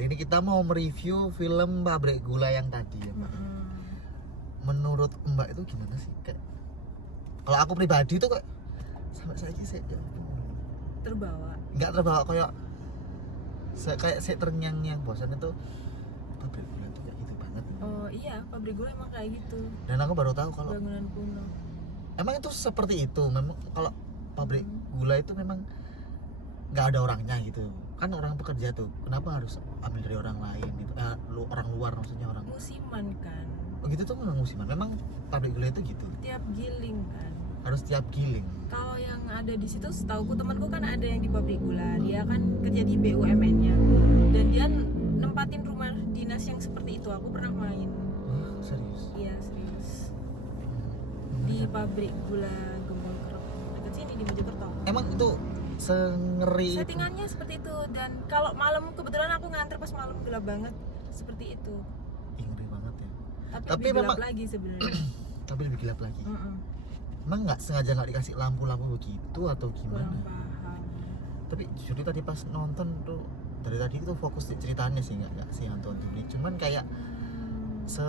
Hari ini kita mau mereview film Pabrik Gula yang tadi ya, Mbak. Menurut Mbak itu gimana sih? Kayak kalau aku pribadi tuh kayak sampai saya sih ya, terbawa. nggak terbawa kayak saya terngiang-ngiang bosan itu. Pabrik Gula itu kayak gitu banget. Oh iya, Pabrik Gula emang kayak gitu. Dan aku baru tahu kalau Bangunan kuno. emang itu seperti itu. Memang kalau pabrik gula itu memang nggak ada orangnya gitu. Kan orang pekerja tuh, kenapa harus ambil dari orang lain gitu? Orang luar maksudnya orang. Musiman kan. Oh gitu tuh memang musiman. Memang pabrik gula itu gitu. Tiap giling kan. Harus tiap giling. Kalau yang ada di situ, setauku temanku kan ada yang di pabrik gula. Dia kan kerja di BUMN-nya. Dan dia nempatin rumah dinas yang seperti itu. Aku pernah main. Serius? Iya, serius. Di pabrik gula Gembol Kerep. Dekat sini di Mojokerto. Emang itu sengeri itu? Settingannya seperti itu. Dan kalau malam, kebetulan aku nganter pas malam gelap banget. Seperti itu. Ih, ngeri banget ya. Tapi Tapi lebih gelap memang- lagi sebenarnya. Tapi lebih gelap lagi. Mm-mm. Emang nggak sengaja nggak dikasih lampu-lampu begitu atau gimana? Kurang paham. Tapi jujur tadi pas nonton tuh dari tadi itu fokus di ceritanya sih nggak sih nonton ini. Cuman kayak se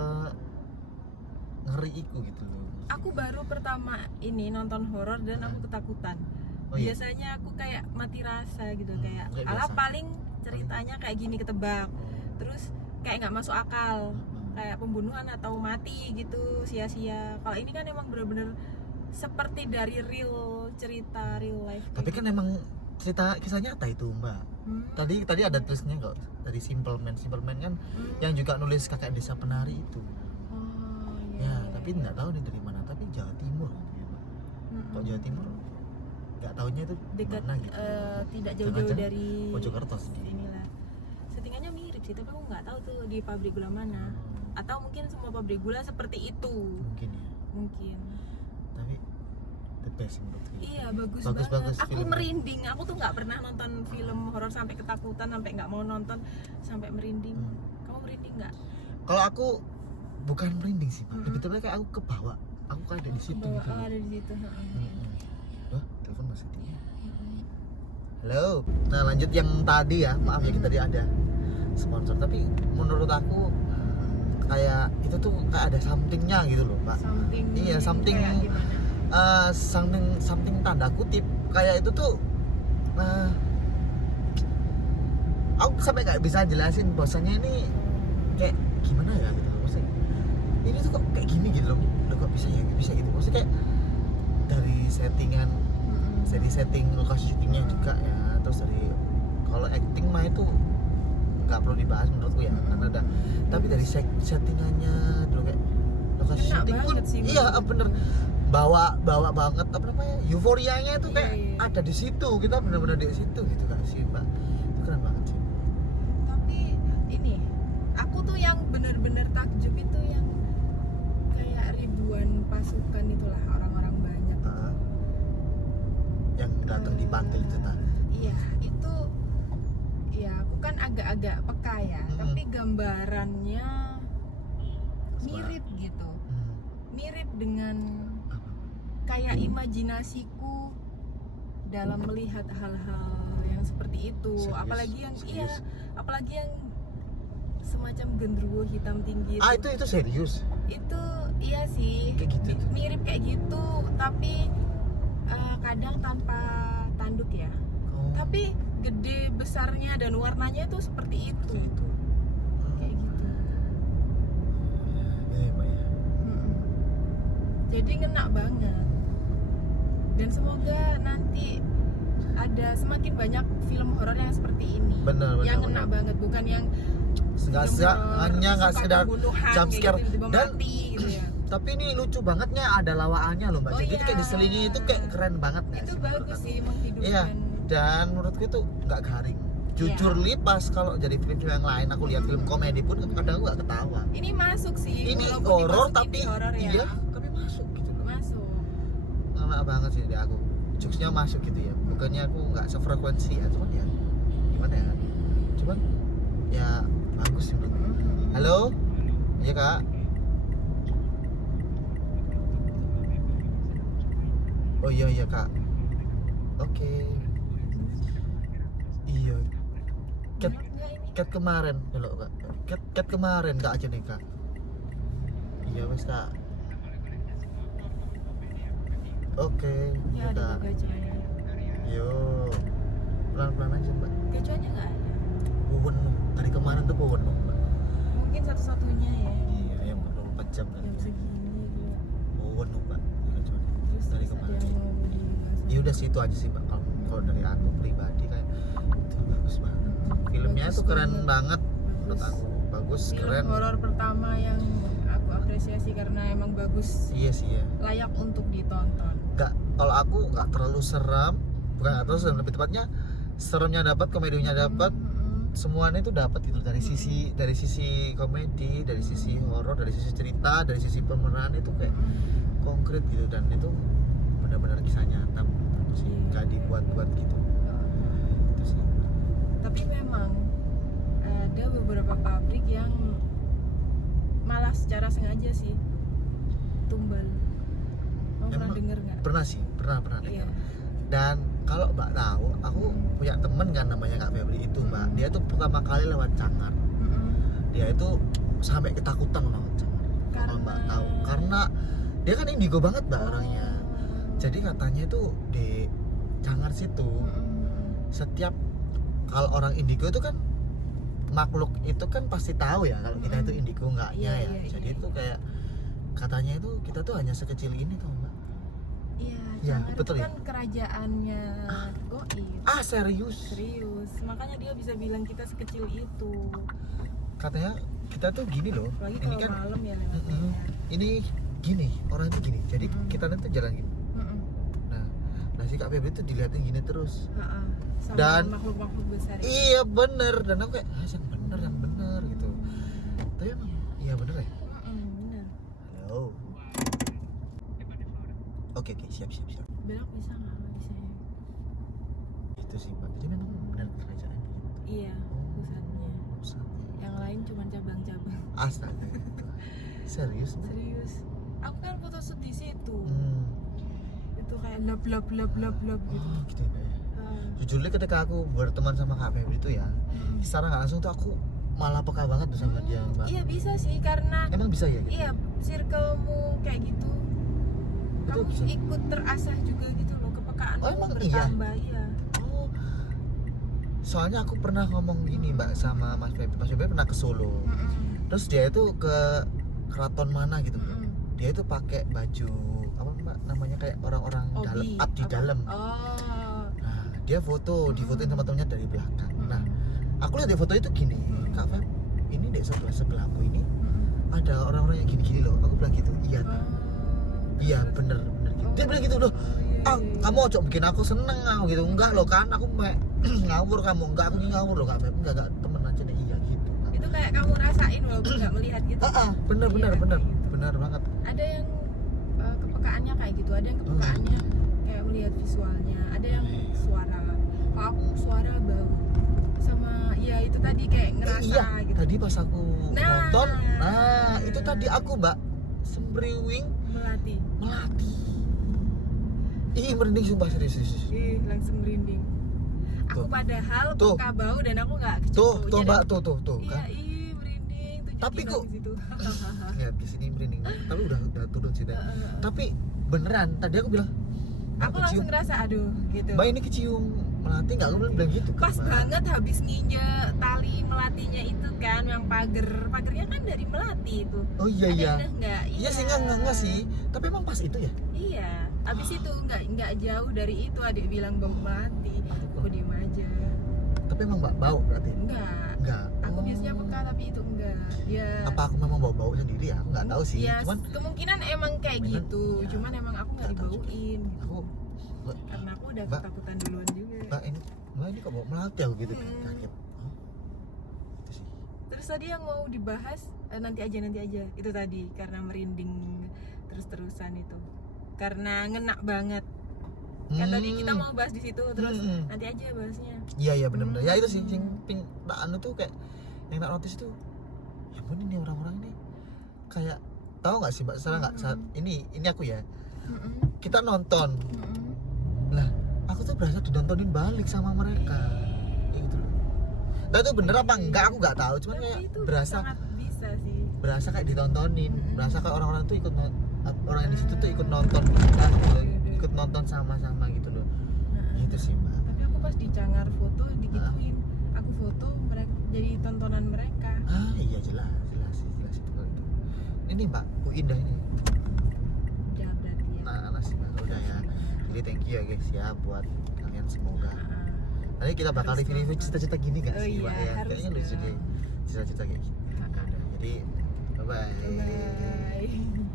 ngeri iku gitu loh. Aku baru pertama ini nonton horor dan aku ketakutan. Oh iya? Biasanya aku kayak mati rasa gitu, kayak kayak ala biasa. paling ceritanya kayak gini ketebak. Terus kayak nggak masuk akal. Kayak pembunuhan atau mati gitu sia-sia. Kalau ini kan emang bener-bener seperti dari real cerita real life. Tapi kan emang cerita kisah nyata itu Mbak. Tadi ada tulisnya kok dari Simple Man kan yang juga nulis Kakek Desa Penari itu. Oh, Ya, tapi nggak tahu nih dari mana. Tapi Jawa Timur katanya, Mbak. Kok Jawa Timur? Nggak tahunya itu dekat mana gitu. tidak jauh-jauh Jangan-jangan dari Mojokerto sendiri. inilah. Settingannya mirip sih, tapi aku nggak tahu tuh di pabrik gula mana. Atau mungkin semua pabrik gula seperti itu. Mungkin ya. Mungkin. Tapi the best menurutku. Iya, bagus Bagus banget. Aku filmnya. merinding. Aku tuh nggak pernah nonton film horor sampai ketakutan, sampai nggak mau nonton sampai merinding. Kamu merinding nggak? Kalau aku bukan merinding sih, Mbak. Lebih tepatnya kayak aku kebawa. Aku kayak ada di situ Bawa gitu. ada di situ. Wah, telepon masih tinggi. Halo. Nah, lanjut yang tadi ya. Maaf ya kita tadi ada sponsor, tapi menurut aku kayak itu tuh kayak ada somethingnya gitu loh, Mbak. Something. Iya, something kayak gimana? something tanda kutip kayak itu tuh aku sampai nggak bisa jelasin bahwasanya ini kayak gimana ya gitu loh. Maksudnya ini tuh kok kayak gini gitu loh. Loh kok bisa ya, bisa gitu. Maksudnya kayak dari settingan, dari setting lokasi syutingnya juga ya, terus dari kalau acting mah itu nggak perlu dibahas menurutku ya, karena ada. Tapi dari settingannya dulu kayak lokasi Kena syuting pun banget sih, iya menurutku. bener bawa banget apa namanya euforianya itu kayak Iya. ada di situ, kita benar-benar di situ gitu kan sih Mbak. Itu keren banget sih. Tapi ini aku tuh yang bener-bener takjub itu yang kayak ribuan pasukan itulah, orang-orang banyak gitu. Yang datang dipanggil itu tadi. Iya, itu ya aku kan agak-agak peka ya, tapi gambarannya mirip gitu. Mirip dengan kayak imajinasiku dalam melihat hal-hal yang seperti itu. Serius? Apalagi yang Serius? apalagi yang semacam genderuwo hitam tinggi Itu serius. itu iya sih, Kayak gitu tuh. mirip kayak gitu, tapi kadang tanpa tanduk ya, tapi gede besarnya dan warnanya itu seperti itu. Kayak gitu. Iya, Mbak ya. Jadi ngena banget. Dan semoga nanti ada semakin banyak film horor yang seperti ini. Benar, yang benar, ngena banget, bukan yang hanya nggak sekedar jump scare dan gitu ya. tapi ini lucu bangetnya ada lawaannya loh Mbak. Oh, Jadi itu kayak iya. diselingi itu kayak keren banget nggak Itu sih menurut bagus aku? sih menghidupkan. Iya, dan menurutku itu nggak garing. Jujur Iya. li pas kalau jadi film-film yang lain aku lihat film komedi pun kadang aku nggak ketawa. Ini masuk sih. Ini walaupun horor dimasukin tapi di horor ya. iya, tapi masuk gitu loh. Masuk. Ngena banget sih di aku. Jokesnya masuk gitu ya. Bukannya aku nggak sefrekuensi ya, cuman ya gimana ya? Cuman ya bagus sih menurutku. Halo? Iya Kak? Oh iya Kak. Oke. Iya. Banget nggak ini? cat kemarin delok Kak. Cat kemarin Kak aja nih Kak. Iya wes Kak. Oke, Ya iya ada Kak. gacuannya. Yo. Pelan-pelan aja Mbak. Gacuannya nggak ada. Puwen dari kemarin tuh puwen Mbak. Mungkin satu-satunya ya. Iya, yang 24 jam kan. Jam segini gila. Puwen Mbak. Gacuan. Terus Dari ada kemarin. yang mau dibahas. Ya udah sih itu aja sih Mbak. Kalau dari aku pribadi kayak itu bagus banget. Filmnya Bagus tuh keren banget. Menurut Bagus. aku bagus, Film keren. horor pertama yang aku apresiasi karena emang bagus, Iya sih ya. layak untuk ditonton. Kalau aku nggak terlalu seram, bukan nggak terlalu seram, lebih tepatnya seremnya dapat, komedinya dapat, semuanya itu dapat gitu dari sisi komedi, dari sisi horor, dari sisi cerita, dari sisi pemeran itu kayak konkret gitu, dan itu benar-benar kisah nyata sih, nggak dibuat-buat gitu. Itu sih. Tapi memang ada beberapa pabrik yang malah secara sengaja sih tumbal. Kamu pernah Emang denger nggak? Pernah sih, pernah Iya. dengar. Dan kalau Mbak tahu, aku punya temen kan namanya Kak Febri itu Mbak. Dia tuh pertama kali lewat Cangar. Dia itu sampai ketakutan lewat Cangar. Kalau Mbak tahu, karena dia kan indigo banget Mbak orangnya. Jadi katanya itu di Cangar situ setiap kalau orang indigo itu kan makhluk itu kan pasti tahu ya kalau kita itu indigo enggaknya Iya, ya. iya, Jadi iya. itu kayak katanya itu kita tuh hanya sekecil ini tuh Mbak. Iya, Ya, Cangar betul itu ya? kan kerajaannya Goib. Ah serius? Serius, makanya dia bisa bilang kita sekecil itu. Katanya kita tuh gini loh. Apalagi Ini kalau kan malam ya lewatnya. ini gini, orang itu gini. Jadi kita nanti jalan gini. Nah si Kak Febri itu dilihatin gini terus. Sama Dan- makhluk-makhluk besar. Ya. Iya bener, dan aku kayak yang bener gitu. Tapi emang iya bener ya. Bener. Halo. Oke siap. Belok bisa nggak? Nggak bisa ya. Itu sih Mbak. Jadi memang benar kerajaan gitu. Iya, pusatnya. Pusatnya. Yang lain cuma cabang-cabang. Astaga. Serius Mbak? Serius. Aku kan foto shoot di situ. Hmm. Itu kayak lap gitu. Oh gitu ya. Ah. Jujurnya ketika aku berteman sama Kak Febri itu ya, secara nggak langsung tuh aku malah peka banget tuh sama dia Mbak. Iya bisa sih karena Emang bisa ya? Gitu? iya circlemu kayak gitu. Itu Kamu bisa? ikut terasah juga gitu loh, kepekaan Oh, emang iya? bertambah iya. Oh. Soalnya aku pernah ngomong gini Mbak sama Mas Febri. Mas Febri pernah ke Solo. Terus dia itu ke keraton mana gitu. Dia itu pakai baju apa Mbak namanya kayak orang-orang dalam Obi, abdi apa? dalam. Oh. Nah, dia difotoin sama temennya dari belakang. Nah, aku lihat di foto itu gini, Kak Feb, ini dek sebelahku ini ada orang-orang yang gini-gini loh. Aku bilang gitu, iya Kak. Iya bener gitu. Dia bilang gitu loh. Ah, kamu ojo bikin aku seneng gitu. Enggak loh kan, aku ngawur kamu. Enggak, aku ngawur loh Kak Feb. Enggak temen aja deh. Iya gitu Kak. Itu kayak kamu rasain walaupun nggak melihat gitu. Bener Iya, kayak gitu. bener banget. Ada yang kepekaannya kayak gitu, ada yang kepekaannya kayak melihat visualnya, ada yang suara. Kalau aku suara bau sama ya itu tadi kayak ngerasa Iya, gitu. tadi pas aku Nah. nonton, itu tadi aku Mbak sembriwing Melati. Ih merinding sumpah serius. Ih, langsung merinding. Aku Tuh. padahal Tuh. peka bau dan aku nggak Tuh kecipu. Mbak, Jadi- tuh Iya, kan. merinding. Tapi 7 kok- kilo di situ. Lihat di sini merinding. Tapi udah turun sih. Tapi beneran tadi aku bilang, Aku langsung ngerasa aduh gitu. Mbak ini kecium melati nggak? Aku bilang gitu kan. Pas Mbak. banget habis nginjek tali melatinya itu kan yang pagernya kan dari melati itu. Oh iya Ada iya. yang enggak? Iya sih enggak sih. Tapi emang pas itu ya. Iya. Habis itu enggak jauh dari itu adik bilang bau melati. Aku diem aja. Tapi emang Mbak bau berarti. Enggak. Aku Oh. biasanya peka tapi itu enggak. Ya. Apa aku memang bau sendiri ya? Aku nggak tahu sih. Ya, Cuman kemungkinan emang kayak Bener, gitu. ya, Cuman emang aku nggak nggak tahu juga. dibauin. aku Karena aku udah Mbak. ketakutan duluan juga. Mbak ini kok bau melati aku gitu kan kaget. Oh. Itu sih. Terus tadi yang mau dibahas nanti aja itu tadi karena merinding terus-terusan itu karena ngena banget kan tadi kita mau bahas di situ terus nanti aja bahasnya. Iya benar-benar. Ya itu sih sing ping tak anu tuh kayak yang tak notice tuh. Ya ampun ini orang-orang ini kayak tahu nggak sih Mbak salah nggak saat ini aku ya. Kita nonton. Lah, aku tuh berasa ditontonin balik sama mereka. Kayak gitu loh. Nah itu bener apa enggak aku nggak tahu, cuman Tapi kayak itu berasa sangat bisa sih. berasa kayak ditontonin, berasa kayak orang-orang tuh ikut orang yang di situ tuh ikut nonton ikut nonton sama-sama gitu loh. Gitu sih mbak. Tapi aku pas di Cangar foto digituin, aku foto mereka jadi tontonan mereka. Iya jelas itu kalau itu. Ini mbak, Bu Indah ini. Udah berarti ya. Nah sih mbak, udah ya. Jadi thank you ya guys ya buat kalian semoga. Nanti kita bakal Harus review nonton. cita-cita gini gak Oh sih iya, mbak ya? harus Kayaknya lucu dong. deh cita-cita kayak gini. Udah, jadi bye bye. Bye.